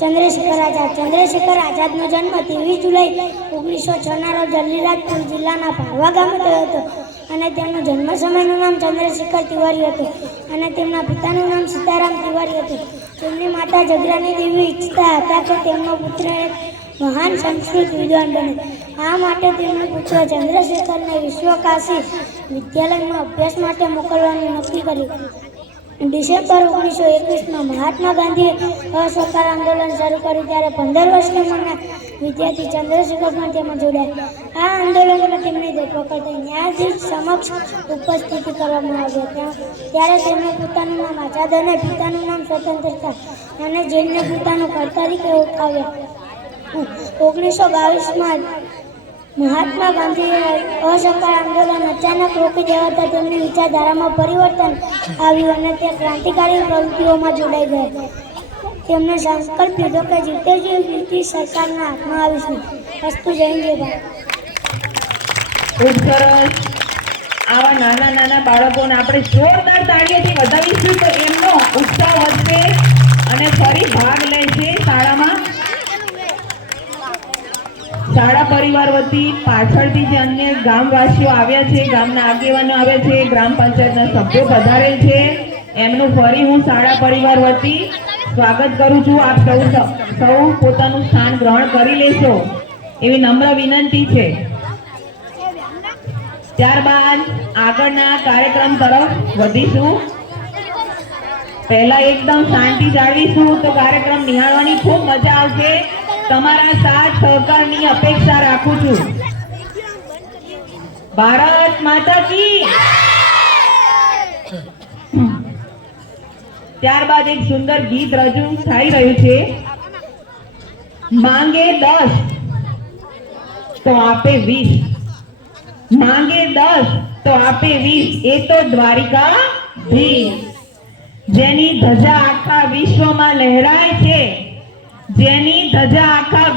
चंद्रशेखर आजादનો જન્મ 23 જુલાઈ 1906 ના રોજ અલીરાજપુર જિલ્લાના ભારવા ગામે થયો હતો અને તેમનું જન્મ સમયનું નામ ચંદ્રશેખર તિવારી હતું અને તેમના પિતાનું નામ સીતારામ તિવારી હતું. તેમની માતા જગરાની દેવી ઈચ્છતા હતા કે તેમનો પુત્ર એક મહાન સંસ્કૃત વિદ્વાન બને. આ માટે તેમણે પુત્ર ચંદ્રશેખરને વિશ્વકાશી વિદ્યાલયમાં અભ્યાસ માટે મોકલવાનું નક્કી કર્યું. ડિસેમ્બર 1921માં મહાત્મા ગાંધીએ અસહકાર આંદોલન શરૂ કર્યું ત્યારે 15 વર્ષની ઉંમરના વિદ્યાર્થી ચંદ્રશેખર પણ તેમાં જોડાયા. આ આંદોલનમાં તેમની ધરપકડ થઈ ન્યાયાધીશ સમક્ષ ઉપસ્થિત કરવામાં આવ્યા. ત્યારે તેમણે પોતાનું નામ આઝાદ અને પિતાનું નામ સ્વતંત્રતા અને જેમને પોતાનું ઘર તરીકે ઓળખાવ્યા. 1922માં મહાત્મા ગાંધીએ અસહકાર આંદોલન અચાનક રોકી દેવાતા તેમની વિચારધારામાં પરિવર્તન આવ્યું અને તે ક્રાંતિકારી પ્રવૃત્તિઓમાં જોડાઈ ગયા. તેમણે સંકલ્પ લીધો કે જીતે જ બ્રિટિશ સરકારના હાથમાં આવીશું. વસ્તુ જયંતિભાઈ. ખૂબ સરસ. આવા નાના નાના બાળકોને આપણે જોરદાર તાળીઓથી વધાવીશું તો એમનો ઉત્સાહ વધશે અને ફરી ભાગ લેશે શાળામાં. શાળા પરિવાર વતી પાછળથી જે અન્ય ગામવાસીઓ આવ્યા છે, ગામના આગેવાનો આવ્યા છે, ગ્રામ પંચાયતના સભ્યો પધારેલ છે, એમનું ફરી હું શાળા પરિવાર વતી સ્વાગત કરું છું. આપ સૌ પોતાનું સ્થાન ગ્રહણ કરી લેશો એવી નમ્ર વિનંતી છે. ત્યારબાદ આગળના કાર્યક્રમ તરફ વધીશું. પહેલા એકદમ શાંતિ જાળવીશું તો કાર્યક્રમ નિહાળવાની ખૂબ મજા આવશે. તમારા સાથ સહકારની અપેક્ષા રાખું છું. ભારત માતા કી. ત્યારબાદ એક સુંદર ગીત રજૂ થઈ રહ્યું છે. માંગે 10 તો આપે 20, માંગે 10 તો આપે 20, એ તો દ્વારિકાધીશ. જેની ધજા આખા વિશ્વમાં લહેરાય છે, જેની ધજા આખા